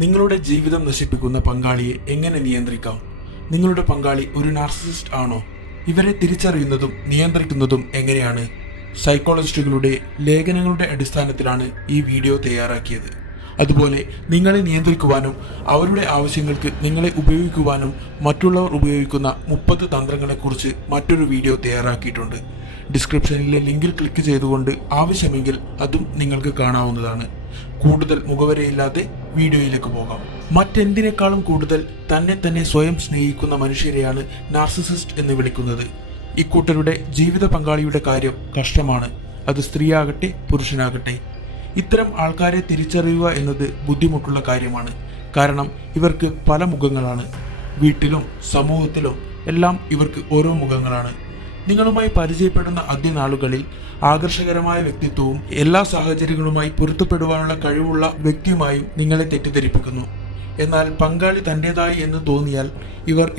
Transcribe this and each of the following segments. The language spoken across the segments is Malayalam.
നിങ്ങളുടെ ജീവിതം നശിപ്പിക്കുന്ന പങ്കാളിയെ എങ്ങനെ നിയന്ത്രിക്കാം? നിങ്ങളുടെ പങ്കാളി ഒരു നാർസിസിസ്റ്റ് ആണോ? ഇവരെ തിരിച്ചറിയുന്നതും നിയന്ത്രിക്കുന്നതും എങ്ങനെയാണ്? സൈക്കോളജിസ്റ്റുകളുടെ ലേഖനങ്ങളുടെ അടിസ്ഥാനത്തിലാണ് ഈ വീഡിയോ തയ്യാറാക്കിയത്. അതുപോലെ നിങ്ങളെ നിയന്ത്രിക്കുവാനും അവരുടെ ആവശ്യങ്ങൾക്ക് നിങ്ങളെ ഉപയോഗിക്കുവാനും മറ്റുള്ളവർ ഉപയോഗിക്കുന്ന 30 തന്ത്രങ്ങളെക്കുറിച്ച് മറ്റൊരു വീഡിയോ തയ്യാറാക്കിയിട്ടുണ്ട്. ഡിസ്ക്രിപ്ഷനിലെ ലിങ്കിൽ ക്ലിക്ക് ചെയ്തുകൊണ്ട് ആവശ്യമെങ്കിൽ അതും നിങ്ങൾക്ക് കാണാവുന്നതാണ്. കൂടുതൽ മുഖവരയില്ലാതെ വീഡിയോയിലേക്ക് പോകാം. മറ്റെന്തിനേക്കാളും കൂടുതൽ തന്നെ സ്വയം സ്നേഹിക്കുന്ന മനുഷ്യരെയാണ് നാർസിസിസ്റ്റ് എന്ന് വിളിക്കുന്നത്. ഇക്കൂട്ടരുടെ ജീവിത പങ്കാളിയുടെ കാര്യം കഷ്ടമാണ്. അത് സ്ത്രീയാകട്ടെ പുരുഷനാകട്ടെ. ഇത്തരം ആൾക്കാരെ തിരിച്ചറിയുക എന്നത് ബുദ്ധിമുട്ടുള്ള കാര്യമാണ്. കാരണം ഇവർക്ക് പല മുഖങ്ങളാണ്. വീട്ടിലും സമൂഹത്തിലും എല്ലാം ഇവർക്ക് ഓരോ മുഖങ്ങളാണ്. നിങ്ങളുമായി പരിചയപ്പെടുന്ന ആദ്യ നാളുകളിൽ ആകർഷകരമായ വ്യക്തിത്വവും എല്ലാ സാഹചര്യങ്ങളുമായി പൊരുത്തപ്പെടുവാനുള്ള കഴിവുള്ള വ്യക്തിയുമായും നിങ്ങളെ തെറ്റിദ്ധരിപ്പിക്കുന്നു. എന്നാൽ പങ്കാളി തൻ്റെതായി എന്ന് തോന്നിയാൽ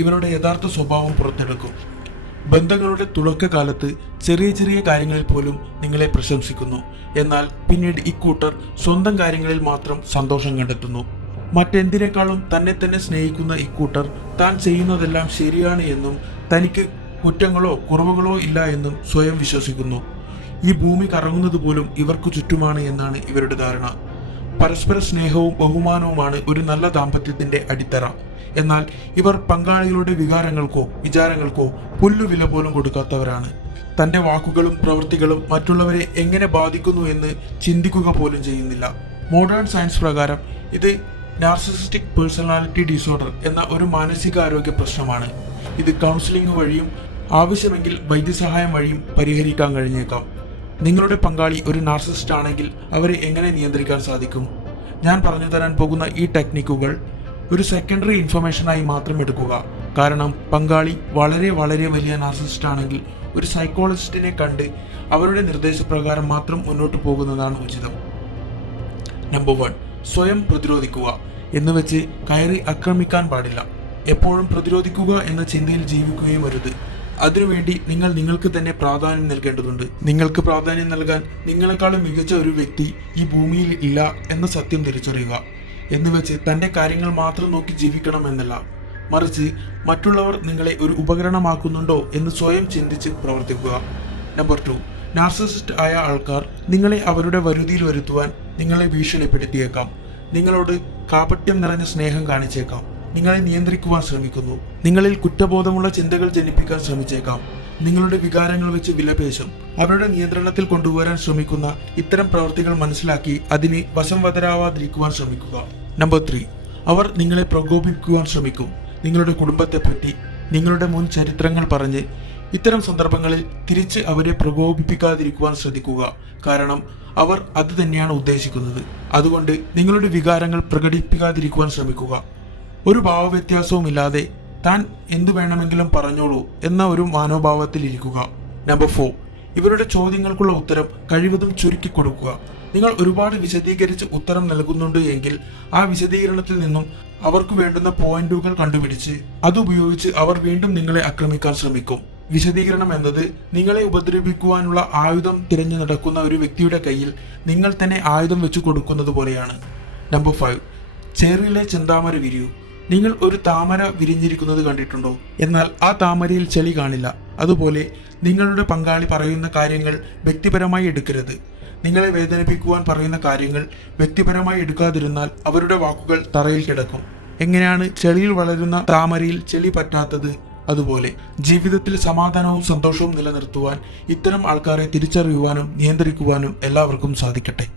ഇവരുടെ യഥാർത്ഥ സ്വഭാവം പുറത്തെടുക്കും. ബന്ധങ്ങളുടെ തുടക്കകാലത്ത് ചെറിയ കാര്യങ്ങളിൽ പോലും നിങ്ങളെ പ്രശംസിക്കുന്നു. എന്നാൽ പിന്നീട് ഇക്കൂട്ടർ സ്വന്തം കാര്യങ്ങളിൽ മാത്രം സന്തോഷം കണ്ടെത്തുന്നു. മറ്റെന്തിനേക്കാളും തന്നെ സ്നേഹിക്കുന്ന ഇക്കൂട്ടർ താൻ ചെയ്യുന്നതെല്ലാം ശരിയാണ് എന്നും തനിക്ക് കുറ്റങ്ങളോ കുറവുകളോ ഇല്ല എന്നും സ്വയം വിശ്വസിക്കുന്നു. ഈ ഭൂമി കറങ്ങുന്നത് പോലും ഇവർക്ക് ചുറ്റുമാണ് എന്നാണ് ഇവരുടെ ധാരണ. പരസ്പര സ്നേഹവും ബഹുമാനവുമാണ് ഒരു നല്ല ദാമ്പത്യത്തിന്റെ അടിത്തറ. എന്നാൽ ഇവർ പങ്കാളികളുടെ വികാരങ്ങൾക്കോ വിചാരങ്ങൾക്കോ പുല്ലുവില പോലും കൊടുക്കാത്തവരാണ്. തന്റെ വാക്കുകളും പ്രവൃത്തികളും മറ്റുള്ളവരെ എങ്ങനെ ബാധിക്കുന്നു എന്ന് ചിന്തിക്കുക പോലും ചെയ്യുന്നില്ല. മോഡേൺ സയൻസ് പ്രകാരം ഇത് നാർസിസിസ്റ്റിക് പേഴ്സണാലിറ്റി ഡിസോർഡർ എന്ന ഒരു മാനസികാരോഗ്യ പ്രശ്നമാണ്. ഇത് കൗൺസിലിംഗ് വഴിയും ആവശ്യമെങ്കിൽ വൈദ്യസഹായം വഴിയും പരിഹരിക്കാൻ കഴിഞ്ഞേക്കാം. നിങ്ങളുടെ പങ്കാളി ഒരു നാർസിസിസ്റ്റ് ആണെങ്കിൽ അവരെ എങ്ങനെ നിയന്ത്രിക്കാൻ സാധിക്കും? ഞാൻ പറഞ്ഞു തരാൻ പോകുന്ന ഈ ടെക്നിക്കുകൾ ഒരു സെക്കൻഡറി ഇൻഫർമേഷനായി മാത്രം എടുക്കുക. കാരണം പങ്കാളി വളരെ വലിയ നാർസിസിസ്റ്റ് ആണെങ്കിൽ ഒരു സൈക്കോളജിസ്റ്റിനെ കണ്ട് അവരുടെ നിർദ്ദേശപ്രകാരം മാത്രം മുന്നോട്ട് പോകുന്നതാണ് ഉചിതം. നമ്പർ 1, സ്വയം പ്രതിരോധിക്കുക എന്ന് വെച്ച് കയറി ആക്രമിക്കാൻ പാടില്ല. എപ്പോഴും പ്രതിരോധിക്കുക എന്ന ചിന്തയിൽ ജീവിക്കുകയും അരുത്. അതിനുവേണ്ടി നിങ്ങൾക്ക് തന്നെ പ്രാധാന്യം നൽകേണ്ടതുണ്ട്. നിങ്ങൾക്ക് പ്രാധാന്യം നൽകാൻ നിങ്ങളെക്കാളും മികച്ച ഒരു വ്യക്തി ഈ ഭൂമിയിൽ ഇല്ല എന്ന സത്യം തിരിച്ചറിയുക. എന്നുവെച്ച് തൻ്റെ കാര്യങ്ങൾ മാത്രം നോക്കി ജീവിക്കണം എന്നല്ല, മറിച്ച് മറ്റുള്ളവർ നിങ്ങളെ ഒരു ഉപകരണമാക്കുന്നുണ്ടോ എന്ന് സ്വയം ചിന്തിച്ച് പ്രവർത്തിക്കുക. നമ്പർ 2, നാർസിസിസ്റ്റ് ആയ ആൾക്കാർ നിങ്ങളെ അവരുടെ വരുതിയിൽ വരുത്തുവാൻ നിങ്ങളെ ഭീഷണിപ്പെടുത്തിയേക്കാം. നിങ്ങളോട് കാപട്യം നിറഞ്ഞ സ്നേഹം കാണിച്ചേക്കാം. നിങ്ങളെ നിയന്ത്രിക്കുവാൻ ശ്രമിക്കുന്നു. നിങ്ങളിൽ കുറ്റബോധമുള്ള ചിന്തകൾ ജനിപ്പിക്കാൻ ശ്രമിച്ചേക്കാം. നിങ്ങളുടെ വികാരങ്ങൾ വെച്ച് വിലപേശും. അവരുടെ നിയന്ത്രണത്തിൽ കൊണ്ടുവരാൻ ശ്രമിക്കുന്ന ഇത്തരം പ്രവൃത്തികൾ മനസ്സിലാക്കി അതിന് വശം വതരാവാതിരിക്കുവാൻ ശ്രമിക്കുക. നമ്പർ 3, അവർ നിങ്ങളെ പ്രകോപിപ്പിക്കുവാൻ ശ്രമിക്കും. നിങ്ങളുടെ കുടുംബത്തെപ്പറ്റി നിങ്ങളുടെ മുൻ ചരിത്രങ്ങൾ പറഞ്ഞ് ഇത്തരം സന്ദർഭങ്ങളിൽ തിരിച്ച് അവരെ പ്രകോപിപ്പിക്കാതിരിക്കുവാൻ ശ്രദ്ധിക്കുക. കാരണം അവർ അത് തന്നെയാണ് ഉദ്ദേശിക്കുന്നത്. അതുകൊണ്ട് നിങ്ങളുടെ വികാരങ്ങൾ പ്രകടിപ്പിക്കാതിരിക്കുവാൻ ശ്രമിക്കുക. ഒരു ഭാവവ്യത്യാസവുമില്ലാതെ താൻ എന്തു വേണമെങ്കിലും പറഞ്ഞോളൂ എന്ന ഒരു മനോഭാവത്തിൽ ഇരിക്കുക. നമ്പർ 4, ഇവരുടെ ചോദ്യങ്ങൾക്കുള്ള ഉത്തരം കഴിവതും ചുരുക്കി കൊടുക്കുക. നിങ്ങൾ ഒരുപാട് വിശദീകരിച്ച് ഉത്തരം നൽകുന്നുണ്ട് എങ്കിൽ ആ വിശദീകരണത്തിൽ നിന്നും അവർക്ക് വേണ്ടുന്ന പോയിന്റുകൾ കണ്ടുപിടിച്ച് അതുപയോഗിച്ച് അവർ വീണ്ടും നിങ്ങളെ ആക്രമിക്കാൻ ശ്രമിക്കും. വിശദീകരണം എന്നത് നിങ്ങളെ ഉപദ്രവിക്കുവാനുള്ള ആയുധം തിരഞ്ഞു നടക്കുന്ന ഒരു വ്യക്തിയുടെ കയ്യിൽ നിങ്ങൾ തന്നെ ആയുധം വെച്ചു കൊടുക്കുന്നത് പോലെയാണ്. നമ്പർ 5, ചേറിലെ ചെന്താമര വിരിയൂ. നിങ്ങൾ ഒരു താമര വിരിഞ്ഞിരിക്കുന്നത് കണ്ടിട്ടുണ്ടോ? എന്നാൽ ആ താമരയിൽ ചെളി കാണില്ല. അതുപോലെ നിങ്ങളുടെ പങ്കാളി പറയുന്ന കാര്യങ്ങൾ വ്യക്തിപരമായി എടുക്കരുത്. നിങ്ങളെ വേദനിപ്പിക്കുവാൻ പറയുന്ന കാര്യങ്ങൾ വ്യക്തിപരമായി എടുക്കാതിരുന്നാൽ അവരുടെ വാക്കുകൾ തറയിൽ കിടക്കും. എങ്ങനെയാണ് ചെളിയിൽ വളരുന്ന താമരയിൽ ചെളി പറ്റാത്തത്? അതുപോലെ ജീവിതത്തിൽ സമാധാനവും സന്തോഷവും നിലനിർത്തുവാൻ ഇത്തരം ആൾക്കാരെ തിരിച്ചറിയുവാനും നിയന്ത്രിക്കുവാനും എല്ലാവർക്കും സാധിക്കട്ടെ.